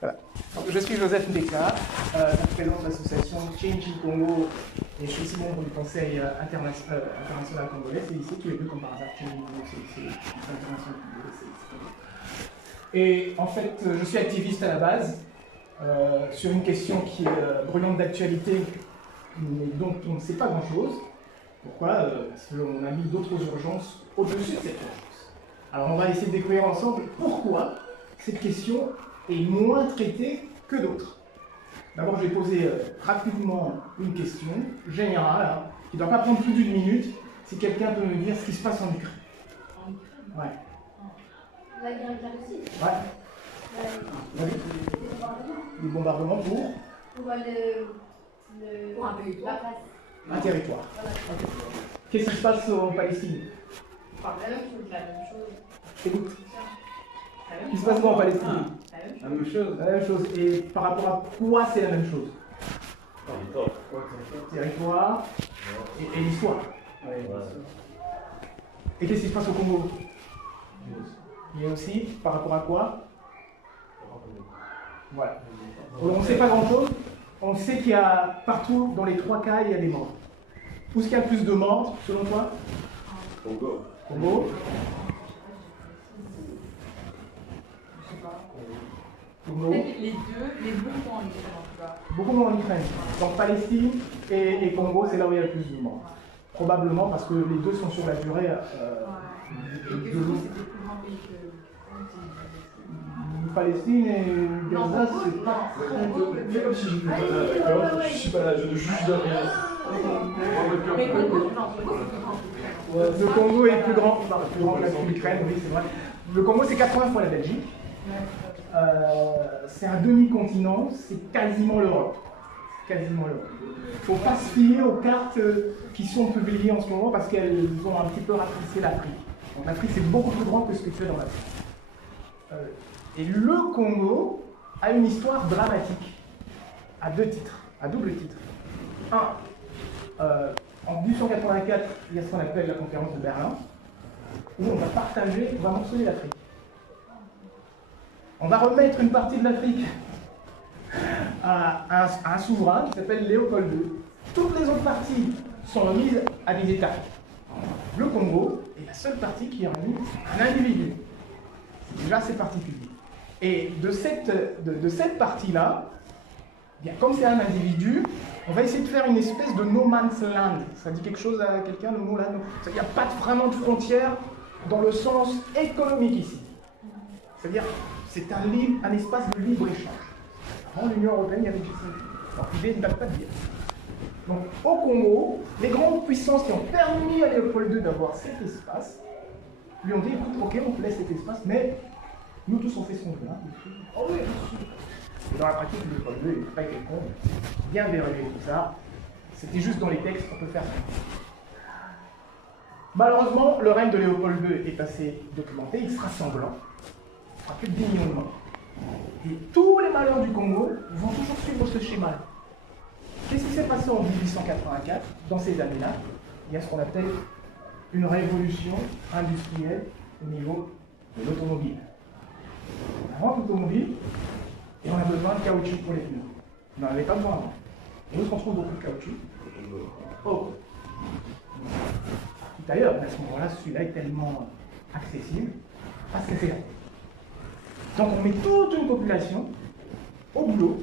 Voilà. Donc, je suis Joseph Ndeka, je présente l'association Change in Congo et je suis aussi membre du Conseil international congolais, CIC, tous les deux comme par hasard, Change in Congo, CIC, international congolais, CIC. Et en fait, je suis activiste à la base sur une question qui est brûlante d'actualité, mais dont on ne sait pas grand-chose. Pourquoi? Parce qu'on a mis d'autres urgences au-dessus de cette urgence. Alors on va essayer de découvrir ensemble pourquoi cette question est moins traitée que d'autres. D'abord, je vais poser rapidement une question générale, hein, qui ne doit pas prendre plus d'une minute. Si quelqu'un peut me dire ce qui se passe en Ukraine. En Ukraine? Ouais. La guerre avec la Russie? Ouais. Oui. Des bombardements pour Pour un territoire. La place. un territoire. Voilà. Okay. Qu'est-ce qui se passe en Palestine? Enfin, la même chose, la même chose. Écoute. La même Qu'est-ce qui se passe quoi en Palestine? La même chose. La même chose. Et par rapport à quoi c'est la même chose? Territoire et l'histoire. Et qu'est-ce qui se passe au Congo? Il y a aussi, par rapport à quoi? Voilà. On ne sait pas grand-chose. On sait qu'il y a partout, dans les trois cas, il y a des morts. Où est-ce qu'il y a le plus de morts, selon toi? Congo. Congo. Congo. Les beaucoup en Ukraine en tout cas. Beaucoup moins en Ukraine. Donc Palestine et Congo, c'est là où il y a le plus de morts. Probablement parce que les deux sont sur la durée Et de que l'eau. c'était plus grand pays que. Palestine et Gaza, c'est pas très peu. Fais comme si j'étais pas là, d'accord? Je suis pas là, je ne juge de rien. Mais Congo, non, Congo, c'est plus grand que l'Ukraine. Le Congo est plus grand que l'Ukraine, oui, c'est vrai. Le Congo, c'est 80 fois la Belgique. C'est un demi-continent, c'est quasiment l'Europe. Quasiment l'Europe. Il ne faut pas se fier aux cartes qui sont publiées en ce moment parce qu'elles ont un petit peu ratissé l'Afrique. Donc l'Afrique, c'est beaucoup plus grand que ce que tu as dans l'Afrique. Et le Congo a une histoire dramatique, à deux titres, à double titre. Un, en 1884, il y a ce qu'on appelle la conférence de Berlin, où on va partager, on va morceler l'Afrique. On va remettre une partie de l'Afrique à un souverain qui s'appelle Léopold II. Toutes les autres parties sont remises à des États. Le Congo est la seule partie qui est remise à un individu. Déjà, c'est particulier. Et de cette partie-là, bien, comme c'est un individu, on va essayer de faire une espèce de no man's land. Ça dit quelque chose à quelqu'un, le mot là? Il n'y a pas vraiment de frontières dans le sens économique ici. C'est-à-dire, c'est un espace de libre-échange. Avant l'Union européenne, il y avait quelque chose. Alors, l'idée ne date pas de dire. Donc, au Congo, les grandes puissances qui ont permis à Léopold II d'avoir cet espace lui ont dit, écoute, ok, on te laisse cet espace, mais nous tous on fait ce qu'on veut. Hein. Oh oui, et dans la pratique, Léopold II n'est pas quelconque, bien verrouillé tout ça. C'était juste dans les textes qu'on peut faire ça. Malheureusement, le règne de Léopold II est assez documenté, il sera sanglant. Il fera plus de 10 millions de morts. Et tous les malheurs du Congo vont toujours suivre ce schéma. Qu'est-ce qui s'est passé en 1884, dans ces années-là? Il y a ce qu'on appelle une révolution industrielle au niveau de l'automobile. On invente l'automobile et on a besoin de caoutchouc pour les pneus. On n'en avait pas besoin avant. Et où est-ce qu'on trouve beaucoup de caoutchouc? Oh. D'ailleurs, à ce moment-là, celui-là est tellement accessible parce que c'est là. Donc on met toute une population au boulot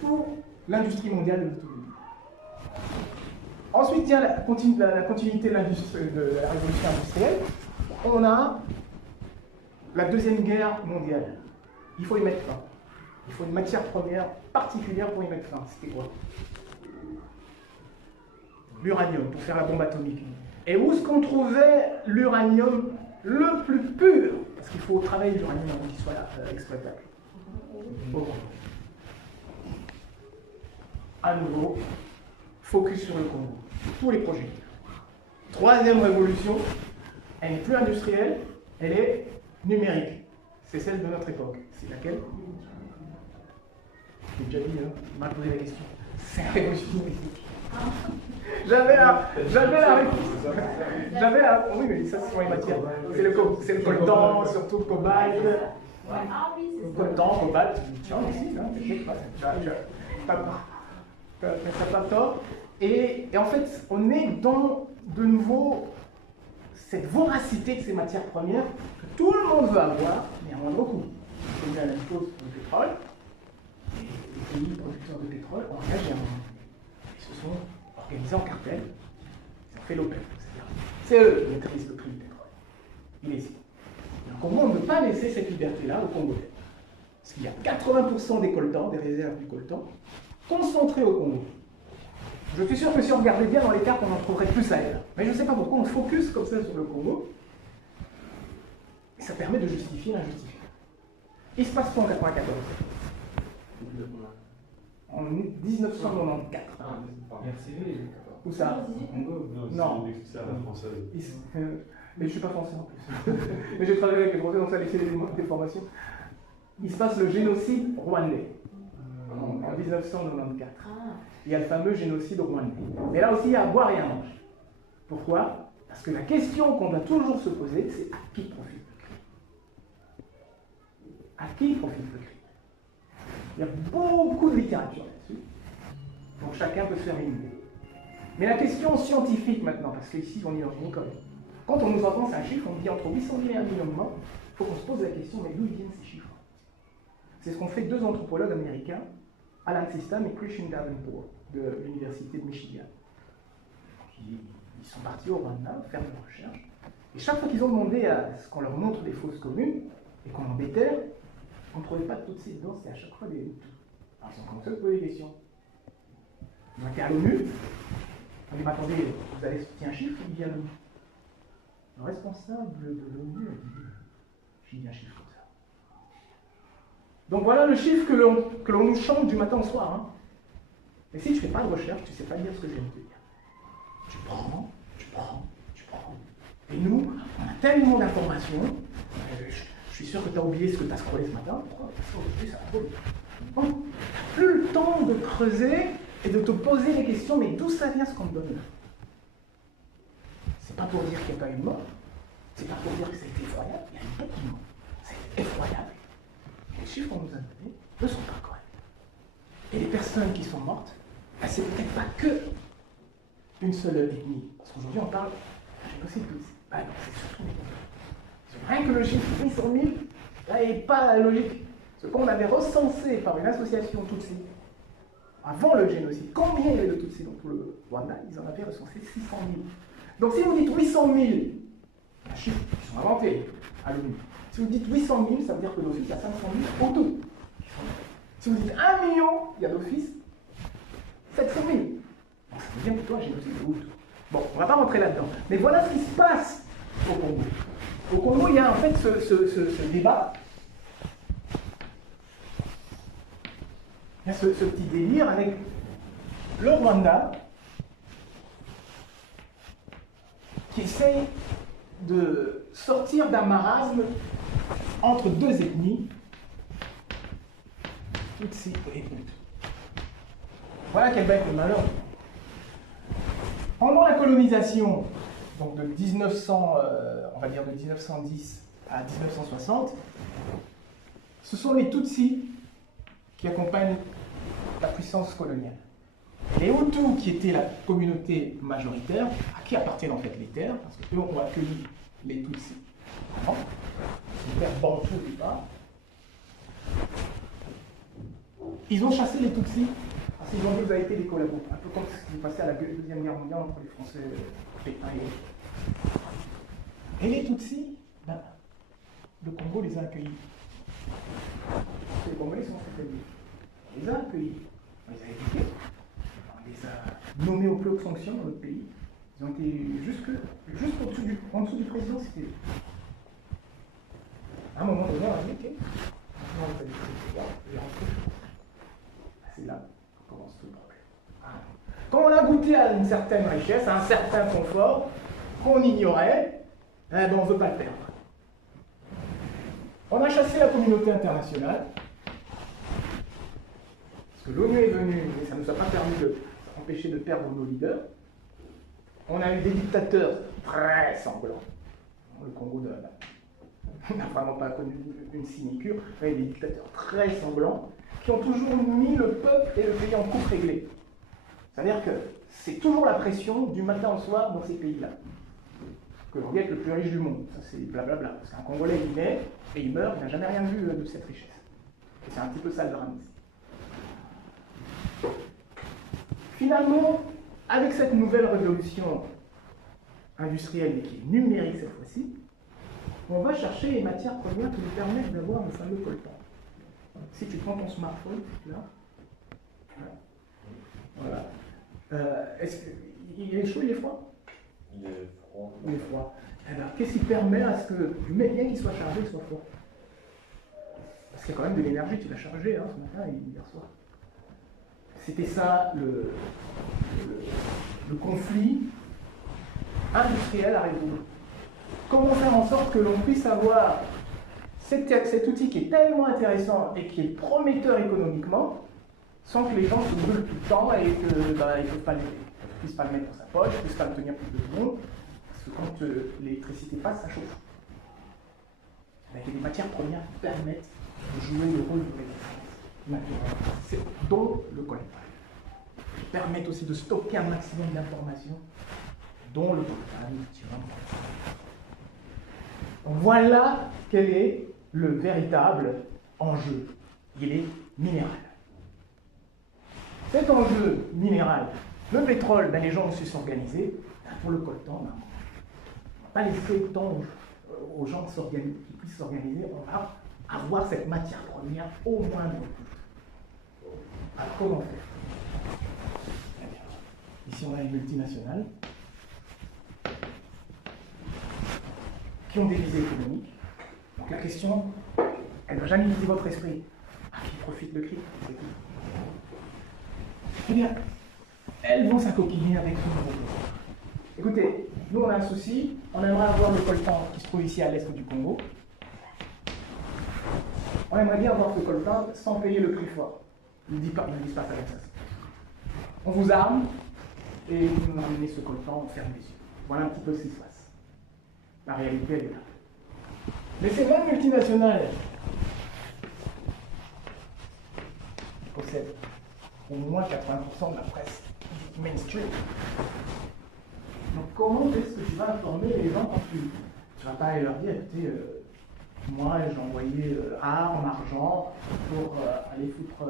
pour l'industrie mondiale de l'automobile. Ensuite, il y a la continuité de la révolution industrielle. On a la Deuxième Guerre mondiale. Il faut y mettre fin. Il faut une matière première particulière pour y mettre fin. C'était quoi? L'uranium, pour faire la bombe atomique. Et où est-ce qu'on trouvait l'uranium le plus pur? Parce qu'il faut travailler l'uranium avant qu'il soit exploitable. Bon. À nouveau, focus sur le Congo. Tous les projets. Troisième révolution, elle n'est plus industrielle, elle est numérique. C'est celle de notre époque. C'est laquelle? J'ai déjà dit, hein, il m'a posé la question. C'est la révolution numérique. J'avais la réponse. Oui, mais ça, ce sont les matières. C'est le coltan, surtout le cobalt. Voilà. Ah oui, c'est ça. Coltan, cobalt, tiens, ici, hein, t'as pas tort. Et en fait, on est dans, de nouveau, cette voracité de ces matières premières que tout le monde veut avoir, mais à moindre coût. C'est bien la même chose pour le pétrole. Et les pays producteurs de pétrole ont engagé un moment. Ils se sont organisés en cartel. Ils ont fait l'OPEP. C'est eux qui maîtrisent le prix du pétrole. Il est ici. Donc on ne peut pas laisser cette liberté-là au Congo. Parce qu'il y a 80% des coltans, des réserves du coltan, concentrées au Congo. Je suis sûr que si on regardait bien dans les cartes, on en trouverait plus à elle. Mais je ne sais pas pourquoi on focus comme ça sur le Congo. Et ça permet de justifier l'injustifiable. Il se passe quoi en 1994 En 1994. RCV. Où ça Non. C'est à la française. Mais je ne suis pas français en plus. Mais j'ai travaillé avec les Français, donc ça a laissé des formations. Il se passe le génocide rwandais en 1994. Il y a le fameux génocide rwandais. Mais là aussi, il y a à boire et à manger. Pourquoi? Parce que la question qu'on doit toujours se poser, c'est à qui profite le crime? À qui profite le crime? Il y a beaucoup de littérature là-dessus. Donc chacun peut se faire une idée. Mais la question scientifique maintenant, parce qu'ici on est dans une école. Quand on nous entend un chiffre, on dit entre 800 000 et 1 million de morts, il faut qu'on se pose la question, mais d'où viennent ces chiffres? C'est ce qu'ont fait deux anthropologues américains, Alan System et Christian Davenport, de l'université de Michigan. Ils sont partis au Rwanda faire des recherches, et chaque fois qu'ils ont demandé à ce qu'on leur montre des fosses communes, et qu'on en déterre, on ne trouvait pas de Tutsis dedans, c'était à chaque fois des Hutus. Alors ils ont commencé à se poser des questions. Ils ont été à l'ONU, on dit, mais attendez, vous allez sortir un chiffre, il dit à l'ONU. Le responsable de l'ONU a dit, j'ai dit un chiffre comme ça. Donc voilà le chiffre que l'on nous chante du matin au soir. Hein. Mais si tu ne fais pas de recherche, tu ne sais pas dire ce que je viens de te dire. Tu prends. Et nous, on a tellement d'informations, je suis sûr que tu as oublié ce que tu as scrollé ce matin. Bon, plus le temps de creuser et de te poser les questions, mais d'où ça vient ce qu'on te donne là? C'est pas pour dire qu'il n'y a pas eu de mort, c'est pas pour dire que ça a été effroyable, il y a eu beaucoup de morts. C'est effroyable. Les chiffres qu'on nous a donnés ne sont pas corrects. Et les personnes qui sont mortes, ben, c'est peut-être pas que une seule ethnie. Parce qu'aujourd'hui on parle de génocide tous. Ben non, c'est surtout les Tutsis. Rien que le chiffre 800 000, là, n'est pas logique. Ce qu'on avait recensé par une association Tutsi avant le génocide, combien il y avait de Tutsis dans tout le Rwanda? Ils en avaient recensé 600 000. Donc si vous dites 800 000, un chiffre qui sont inventés à l'ONU, si vous dites 800 000, ça veut dire que d'office, il y a 500 000 au tout. Si vous dites 1 million, il y a d'office 700 000. Donc ça devient plutôt un génocide de Hutu. Bon, on ne va pas rentrer là-dedans. Mais voilà ce qui se passe au Congo. Au Congo, il y a en fait ce débat. Il y a ce petit délire avec le Rwanda qui essaye de sortir d'un marasme entre deux ethnies, Tutsi et Hutu. Voilà quel va être le malheur. Pendant la colonisation, donc de 1900, on va dire de 1910 à 1960, ce sont les Tutsis qui accompagnent la puissance coloniale. Les Hutus, qui étaient la communauté majoritaire, à qui appartiennent en fait les terres, parce qu'eux ont accueilli les Tutsis avant, les terres bantoues au départ. Ils ont chassé les Tutsis, parce qu'ils ont dit que vous avez été des collabos, un peu comme ce qui s'est passé à la Deuxième Guerre mondiale entre les Français, Pétain et autres. Et les Tutsis, ben, le Congo les a accueillis. Les Congolais sont spécialisés. On les a accueillis, on les a éduqués, on les a nommés aux plus hautes fonctions dans notre pays. Ils ont été juste en dessous du président, c'était. À un moment donné, on a dit ok, maintenant vous allez rentrer. C'est là que commence tout le problème. Quand on a goûté à une certaine richesse, à un certain confort, qu'on ignorait, eh ben on ne veut pas le perdre. On a chassé la communauté internationale, parce que l'ONU est venue, mais ça ne nous a pas permis d'empêcher de perdre nos leaders. On a eu des dictateurs très sanglants, le Congo de On n'a vraiment pas connu une sinécure, il y a des dictateurs très sanglants qui ont toujours mis le peuple et le pays en coupe réglée. C'est-à-dire que c'est toujours la pression du matin au soir dans ces pays-là. Que l'on dit être le plus riche du monde, ça c'est blablabla. Parce qu'un Congolais il naît et il meurt, il n'a jamais rien vu de cette richesse. Et c'est un petit peu ça le drame ici. Finalement, avec cette nouvelle révolution industrielle, mais qui est numérique cette fois-ci, on va chercher les matières premières qui nous permettent d'avoir le fameux coltan. Si tu prends ton smartphone, là, voilà. Est-ce qu'il est chaud, il est froid? Il est froid. Il est froid. Eh bien, qu'est-ce qui permet à ce que, bien qu'il soit chargé, il soit froid? Parce qu'il y a quand même de l'énergie, tu l'as chargé ce matin et hier soir. C'était ça le conflit industriel à résoudre. Comment faire en sorte que l'on puisse avoir cet outil qui est tellement intéressant et qui est prometteur économiquement, sans que les gens se brûlent tout le temps et qu'ils ne puissent pas le mettre dans sa poche, qu'ils ne puissent pas le tenir plus de secondes, parce que quand l'électricité passe, ça chauffe. Il y a des matières premières qui permettent de jouer le rôle de l'électricité, c'est dont le coltan. Qui permettent aussi de stocker un maximum d'informations, dont le coltan. Voilà quel est le véritable enjeu. Il est minéral. Cet enjeu minéral, le pétrole, les gens ont su s'organiser. Pour le coltan, on ne va pas laisser le temps aux gens qui puissent s'organiser. On va avoir cette matière première au moins de coût. Alors comment faire? Ici on a une multinationale qui ont des visées économiques. Donc la question, elle ne va jamais viser votre esprit. Qui profite le cri, c'est tout. Eh bien, elles vont s'acoquiner avec nous. Écoutez, nous on a un souci, on aimerait avoir le coltan qui se trouve ici à l'est du Congo. On aimerait bien avoir ce coltan sans payer le prix fort. Ils ne disent pas ça comme ça. On vous arme et vous nous ramenez ce coltan, on ferme les yeux. Voilà un petit peu ce qui se passe. La réalité, elle est là. Mais ces mêmes multinationales possèdent au moins 80% de la presse mainstream. Donc comment est-ce que tu vas informer les gens quand tu ne vas pas aller leur dire, écoutez, moi j'ai envoyé armes, argent pour aller foutre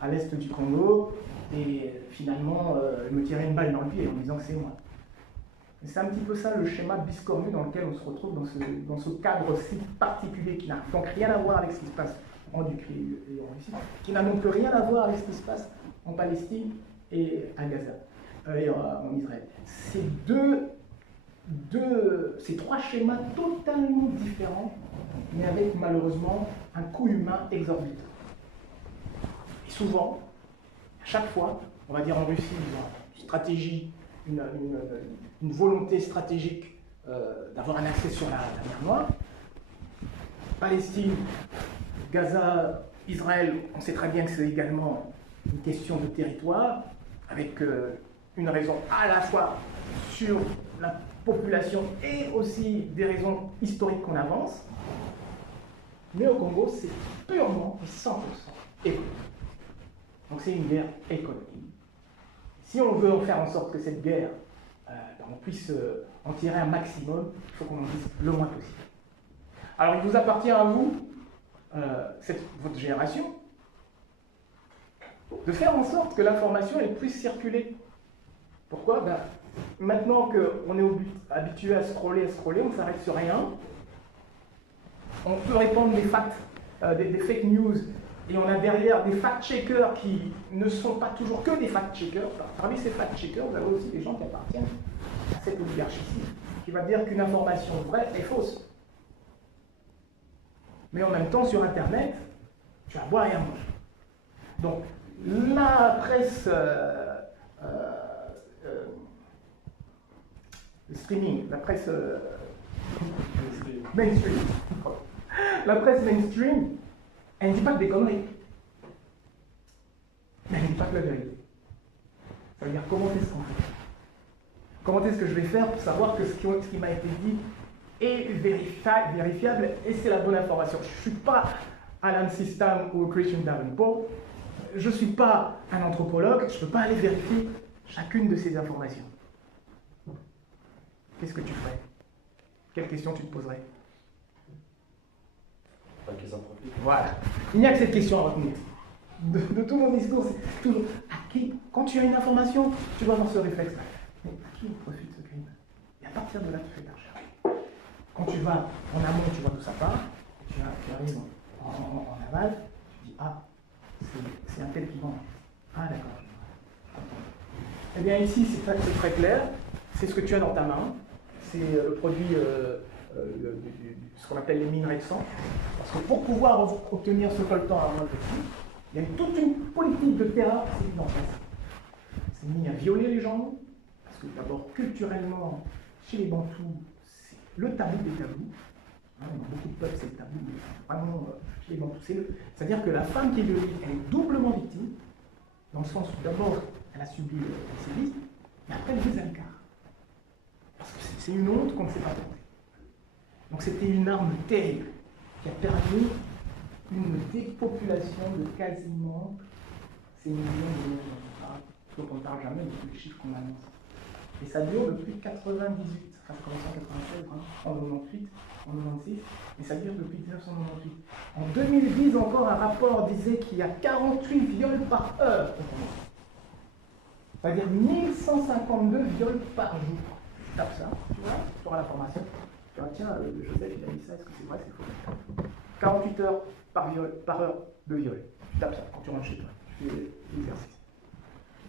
à l'est du Congo et finalement me tirer une balle dans le pied en disant que c'est moi. Et c'est un petit peu ça le schéma biscornu dans lequel on se retrouve dans ce cadre si particulier qui n'a donc rien à voir avec ce qui se passe en Ukraine et en Russie, qui n'a non plus rien à voir avec ce qui se passe en Palestine et à Gaza, et en Israël. C'est trois schémas totalement différents, mais avec malheureusement un coût humain exorbitant. Et souvent, à chaque fois, on va dire en Russie, une stratégie, une volonté stratégique d'avoir un accès sur la mer Noire. Palestine, Gaza, Israël, on sait très bien que c'est également une question de territoire, avec une raison à la fois sur la population et aussi des raisons historiques qu'on avance. Mais au Congo, c'est purement et 100% économique. Donc c'est une guerre économique. Si on veut faire en sorte que cette guerre, on puisse en tirer un maximum, il faut qu'on en dise le moins possible. Alors il vous appartient à vous, votre génération, de faire en sorte que l'information elle puisse circuler. Pourquoi? Maintenant qu'on est habitué à scroller, on ne s'arrête sur rien. On peut répandre des facts, des fake news, et on a derrière des fact-checkers qui ne sont pas toujours que des fact-checkers. Parmi ces fact-checkers, vous avez aussi des gens qui appartiennent à cette oligarchie-ci, qui va dire qu'une information vraie est fausse. Mais en même temps, sur Internet, tu vas boire et à manger. Donc, la presse le streaming, la presse mainstream, la presse mainstream, elle ne dit pas que des conneries. Mais elle ne dit pas que la vérité. Ça veut dire comment est-ce qu'on fait? Comment est-ce que je vais faire pour savoir que ce qui m'a été dit est vérifiable et c'est la bonne information. Je ne suis pas Alan System ou Christian Davenport, je ne suis pas un anthropologue, je ne peux pas aller vérifier chacune de ces informations. Qu'est-ce que tu ferais? Quelle question tu te poserais? Voilà. Il n'y a que cette question à retenir. De tout mon discours, c'est toujours à qui, quand tu as une information, tu vas avoir ce réflexe-là. Mais à qui profite ce crime? Et à partir de là, tu fais ta recherche. Quand tu vas en amont, tu vois d'où ça part. Tu arrives en aval, tu dis ah, c'est un tel qui vend. Ah d'accord. Eh bien ici, c'est très clair. C'est ce que tu as dans ta main. C'est le produit, ce qu'on appelle les minerais de sang. Parce que pour pouvoir obtenir ce coltan à main dessus, il y a toute une politique de terrain qui s'est mise en place. C'est mis à violer les gens, parce que d'abord, culturellement, chez les Bantous, c'est le tabou des tabous. Dans beaucoup de peuples, c'est le tabou, mais vraiment, chez les Bantous, c'est-à-dire que la femme qui est violée, elle est doublement victime, dans le sens où d'abord, elle a subi les sévices, et après, le deuxième quart. Parce que c'est une honte qu'on ne sait pas porter. Donc c'était une arme terrible qui a permis une dépopulation de quasiment ces millions de gens. Donc on ne parle jamais de tous les chiffres qu'on annonce. Et ça dure depuis 98, ça a commencé en 96, en 98, en 96, et ça dure depuis 1998. En 2010 encore, un rapport disait qu'il y a 48 viols par heure. C'est-à-dire 1152 viols par jour. Tu tapes ça, tu vois, tu auras la formation. Tu vois, tiens, Joseph, il a dit ça, est-ce que c'est vrai, c'est faux? 48 heures par heure de viol. Tu tapes ça quand tu rentres chez toi. Tu fais l'exercice.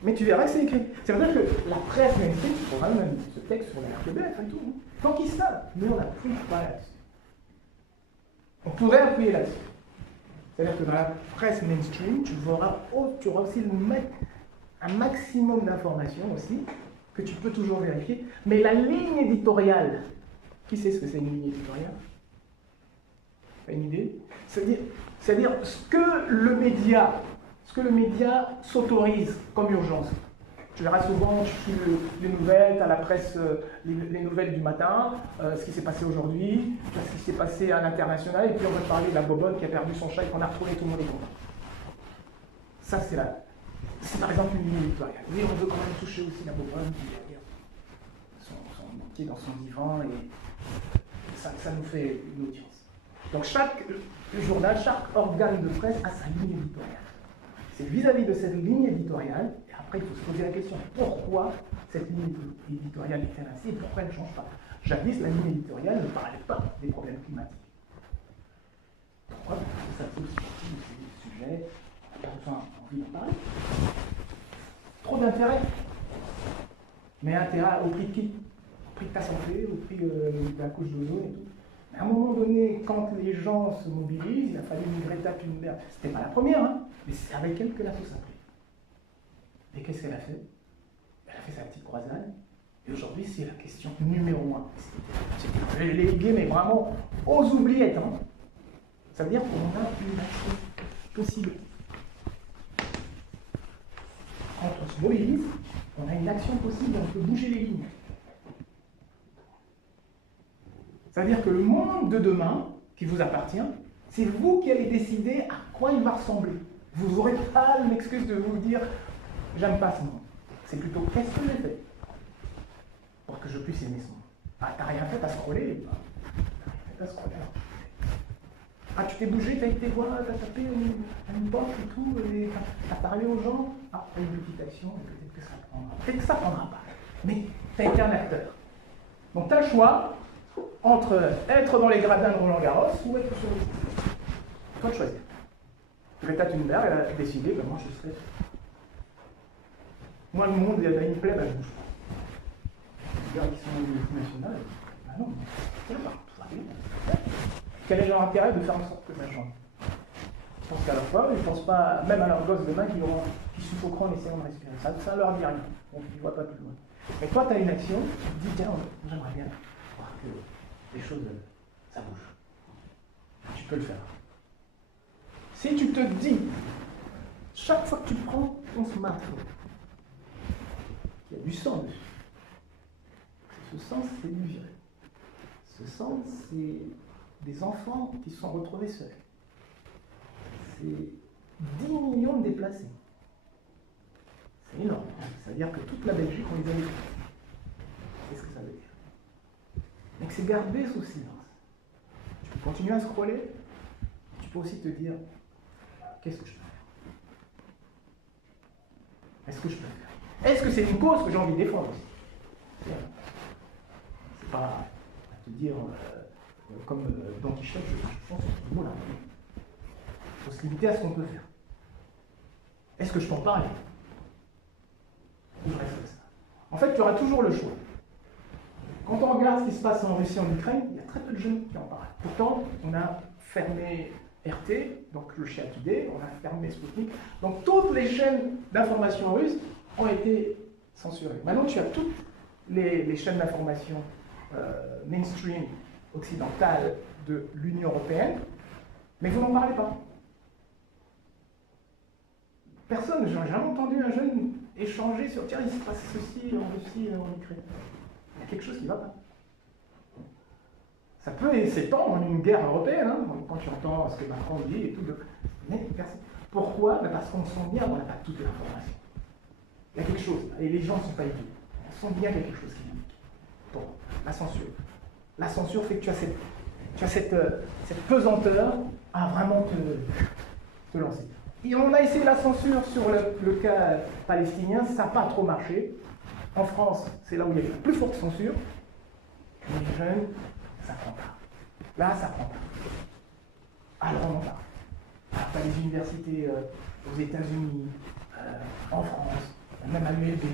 Mais tu verras que c'est écrit. C'est vrai que la presse mainstream, tu pourras même ce texte sur la RTBF et tout. Tant qu'ils savent, mais on n'appuie pas là-dessus. On pourrait appuyer là-dessus. C'est-à-dire que dans la presse mainstream, tu auras aussi un maximum d'informations aussi, que tu peux toujours vérifier. Mais la ligne éditoriale, qui sait ce que c'est une ligne éditoriale? Pas une idée? C'est-à-dire ce que le média s'autorise comme urgence. Tu verras souvent, tu suis les nouvelles, tu as la presse, les nouvelles du matin, ce qui s'est passé aujourd'hui, ce qui s'est passé à l'international, et puis on va parler de la bobonne qui a perdu son chat et qu'on a retrouvé, tout le monde est content. Ça, c'est par exemple une ligne éditoriale. Oui, on veut quand même toucher aussi la bobonne qui est dans son divan, et ça nous fait une audience. Donc chaque journal, chaque organe de presse a sa ligne éditoriale. C'est vis-à-vis de cette ligne éditoriale, et après il faut se poser la question, pourquoi cette ligne éditoriale est ainsi et pourquoi elle ne change pas? Jadis, la ligne éditoriale ne parlait pas des problèmes climatiques. Pourquoi? Parce que ça fait aussi partie de ces sujets, on n'a pas envie d'en parler. Trop d'intérêt. Mais intérêt au prix de qui? Au prix de ta santé, au prix de la couche d'ozone et tout. Mais à un moment donné, quand les gens se mobilisent, il a fallu une Greta Thunberg. C'était pas la première, hein, mais c'est avec elle que la sauce a pris. Et qu'est-ce qu'elle a fait? Elle a fait sa petite croisade. Et aujourd'hui, c'est la question numéro 1. C'est légué, mais vraiment aux oubliettes. Hein. Ça veut dire qu'on a une action possible. Quand on se mobilise, on a une action possible, on peut bouger les lignes. C'est-à-dire que le monde de demain, qui vous appartient, c'est vous qui allez décider à quoi il va ressembler. Vous n'aurez pas l'excuse de vous dire « j'aime pas ce monde ». C'est plutôt « qu'est-ce que j'ai fait pour que je puisse aimer ce monde ». Ah, t'as rien fait à scroller. T'as scrollé. Ah, tu t'es bougé, t'as été voir, t'as tapé une porte et tout, et t'as parlé aux gens. Ah, t'as une petite action, peut-être que ça prendra. Peut-être que ça prendra pas. Mais t'as été un acteur. Donc t'as le choix entre être dans les gradins de Roland-Garros ou être sur le site. Toi de choisir. Greta Thunberg, elle a décidé, ben moi je serai. Moi, le monde, il me plaît, ben je bouge pas. Les gars qui sont multinationales, ben non, c'est pas, tout va bien. Quel est leur intérêt de faire en sorte que ça change? Je pense qu'à la fois, ils ne pensent pas, même à leurs gosses demain, qui suffoqueront en essayant de respirer. Ça ne leur dit rien. Donc ils ne voient pas plus loin. Mais toi, tu as une action, tu te dis, tiens, j'aimerais bien voir que les choses, ça bouge. Tu peux le faire. Si tu te dis, chaque fois que tu prends ton smartphone, il y a du sang dessus. Ce sang, c'est du viré. Ce centre, c'est des enfants qui se sont retrouvés seuls. C'est 10 millions de déplacés. C'est énorme. C'est-à-dire que toute la Belgique, on les a déplacés. Qu'est-ce que ça veut dire? Mais que c'est gardé sous silence. Tu peux continuer à scroller, tu peux aussi te dire, qu'est-ce que je peux faire? Est-ce que je peux faire? Est-ce que c'est une cause que j'ai envie de défendre aussi? C'est pas à te dire, comme Don Quichotte, je pense que c'est un mot là. Il faut se limiter à ce qu'on peut faire. Est-ce que je peux en parler? Il reste ça. En fait, tu auras toujours le choix. Quand on regarde ce qui se passe en Russie, en Ukraine, il y a très peu de jeunes qui en parlent. Pourtant, on a fermé RT, donc le Russia Today, on a fermé Sputnik. Donc toutes les chaînes d'information russes ont été censurées. Maintenant, tu as toutes les chaînes d'information mainstream occidentales de l'Union européenne, mais vous n'en parlez pas. Personne, j'ai jamais entendu un jeune échanger sur tiens, il se passe ceci en Russie, en Ukraine. Il y a quelque chose qui ne va pas. Ça peut s'étendre en une guerre européenne, hein, quand tu entends ce que Macron dit et tout. Mais personne. Pourquoi? Parce qu'on sent bien qu'on n'a pas toutes les informations. Il y a quelque chose, et les gens ne sont pas idiots. On sent bien qu'il y a quelque chose qui manque. Bon, la censure. La censure fait que tu as cette pesanteur à vraiment te lancer. Et on a essayé la censure sur le cas palestinien, ça n'a pas trop marché. En France, c'est là où il y a eu la plus forte censure. Mais les jeunes, ça ne prend pas. Là, ça ne prend pas. Alors on en parle. Alors, tu as les universités aux États-Unis, en France, même à l'ULB.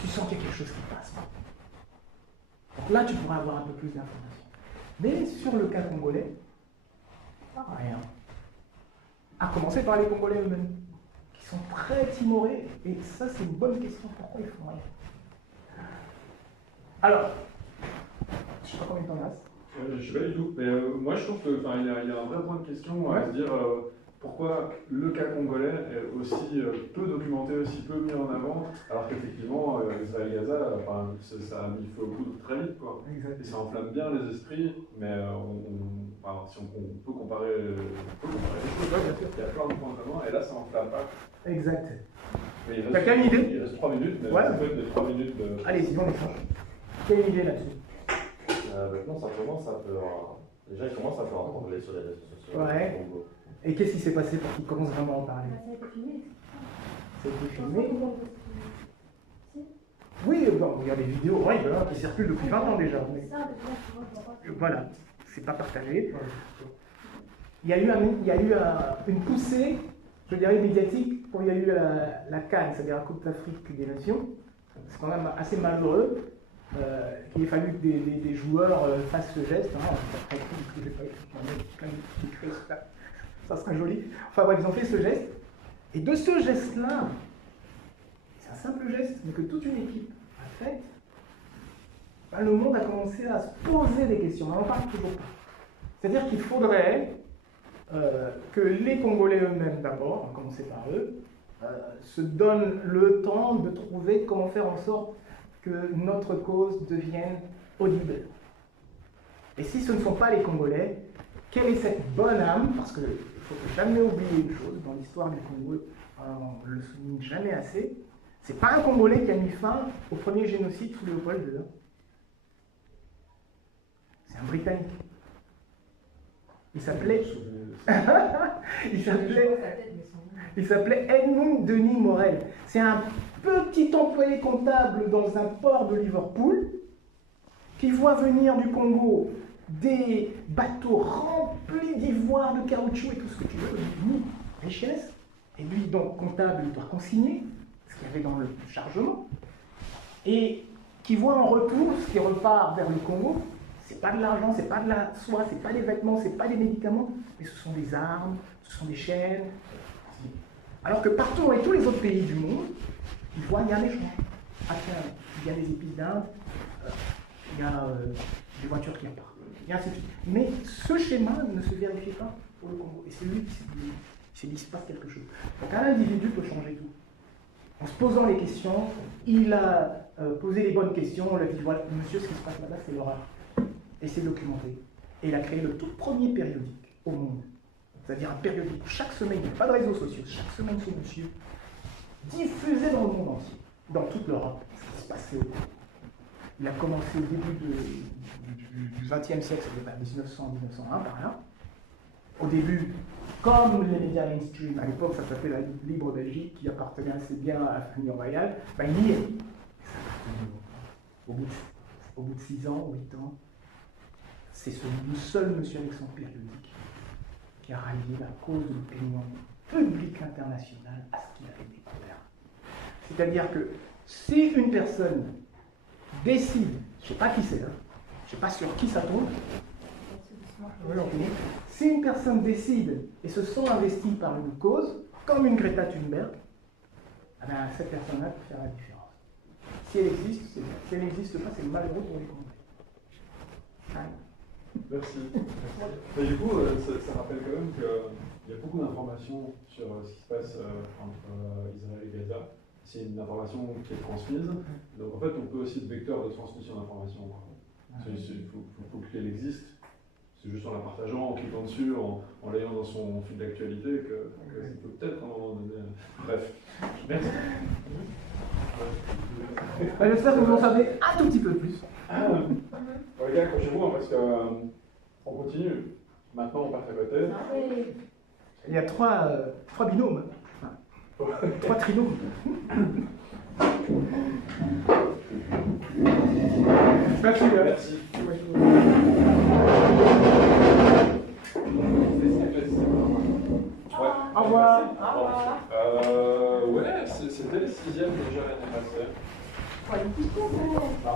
Tu sens qu'il y a quelque chose qui passe. Donc là, tu pourras avoir un peu plus d'informations. Mais sur le cas congolais, rien. À commencer par les Congolais eux-mêmes, qui sont très timorés. Et ça, c'est une bonne question. Pourquoi ils font rien? Alors, je ne sais pas combien de temps il reste. Je ne sais pas du tout. Mais moi, je trouve qu'il y a un vrai point de question à se dire pourquoi le cas congolais est aussi peu documenté, aussi peu mis en avant, alors qu'effectivement, Israël-Gaza, ça a mis feu aux poudres très vite, quoi. Et ça enflamme bien les esprits, mais si on peut comparer les choses, bien sûr, il y a plein de points communs, et là, ça n'enflamme pas. Exact. T'as quelle idée? Il reste 3 minutes, mais ouais. ça peut être des 3 minutes de... Allez-y, on échange. Quelle idée là-dessus? Maintenant, ça commence à faire... Déjà, il commence à faire entendre sur les réseaux sociaux. Ouais. Et qu'est-ce qui s'est passé pour qu'ils commencent vraiment à en parler? Ça a été filmé. Ça a été filmé. Oui, bon, il y a des vidéos horribles qui circulent depuis 20 ans déjà. Mais... Voilà, c'est pas partagé. Il y a eu une poussée, je dirais, médiatique quand il y a eu la CAN, c'est-à-dire la Coupe d'Afrique des Nations. C'est quand même assez malheureux qu'il ait fallu que des joueurs fassent ce geste. Très cool, parce que j'ai pas eu ça serait joli. Enfin, ouais, ils ont fait ce geste. Et de ce geste-là, c'est un simple geste, mais que toute une équipe a fait, ben, le monde a commencé à se poser des questions. On n'en parle toujours pas. C'est-à-dire qu'il faudrait que les Congolais eux-mêmes, d'abord, à commencer par eux, se donnent le temps de trouver comment faire en sorte que notre cause devienne audible. Et si ce ne sont pas les Congolais, quelle est cette bonne âme? Parce qu'il ne faut jamais oublier une chose, dans l'histoire du Congo, on ne le souligne jamais assez, c'est pas un Congolais qui a mis fin au premier génocide sous Léopold II. C'est un Britannique. Il s'appelait Edmund Denis Morel. C'est un petit employé comptable dans un port de Liverpool qui voit venir du Congo des bateaux remplis d'ivoire, de caoutchouc et tout ce que tu veux, une richesse. Et lui, donc, comptable, il doit consigner ce qu'il y avait dans le chargement. Et qui voit en retour ce qui repart vers le Congo. C'est pas de l'argent, c'est pas de la soie, c'est pas des vêtements, c'est pas des médicaments, mais ce sont des armes, ce sont des chaînes. Alors que partout dans tous les autres pays du monde, ils voient qu'il y a un échange. Ah tiens, il y a des épices d'Inde, il y a des voitures qui partent. Et ainsi de suite. Mais ce schéma ne se vérifie pas pour le Congo. Et c'est lui qui s'est dit qu'il se passe quelque chose. Donc un individu peut changer tout. En se posant les questions, il a posé les bonnes questions, on lui a dit voilà, monsieur, ce qui se passe là-bas, c'est l'horreur. et c'est documenté. Et il a créé le tout premier périodique au monde. C'est-à-dire un périodique où chaque semaine, il n'y a pas de réseaux sociaux, chaque semaine ce monsieur diffusait dans le monde entier, dans toute l'Europe, ce qui se passait. Il a commencé au début du XXe siècle, c'était 1900-1901 par là. Au début, comme les médias mainstream, à l'époque ça s'appelait la Libre Belgique, qui appartenait assez bien à la famille royale, ben, il y est. Au bout de 6 ans, 8 ans, c'est le seul monsieur avec son périodique qui a rallié la cause de l'opinion publique internationale à ce qu'il avait découvert. C'est-à-dire que si une personne décide, je ne sais pas qui c'est, hein, je ne sais pas sur qui ça tombe, si une personne décide et se sent investie par une cause, comme une Greta Thunberg, eh bien, cette personne-là peut faire la différence. Si elle existe, c'est bien. Si elle n'existe pas, c'est malheureux pour les compter. Merci. Et du coup, ça rappelle quand même qu'il y a beaucoup d'informations sur ce qui se passe entre Israël et Gaza. C'est une information qui est transmise. Donc en fait, on peut aussi être vecteur de transmission d'informations. Il faut qu'elle existe. C'est juste en la partageant, en cliquant dessus, en l'ayant dans son fil d'actualité que ça peut peut-être à un moment donné. Bref. Merci. J'espère que vous en savez un tout petit peu plus. Les gars, accrochez-vous hein, parce qu'on continue. Maintenant, on passe à côté. Il y a trois binômes. Enfin, 3 trinômes. Merci. Merci. Ouais. Au revoir. Ouais, c'était le 6e déjà l'année passée. En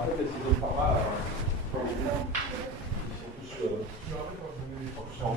fait, les 6e formats, ils sont tous sur un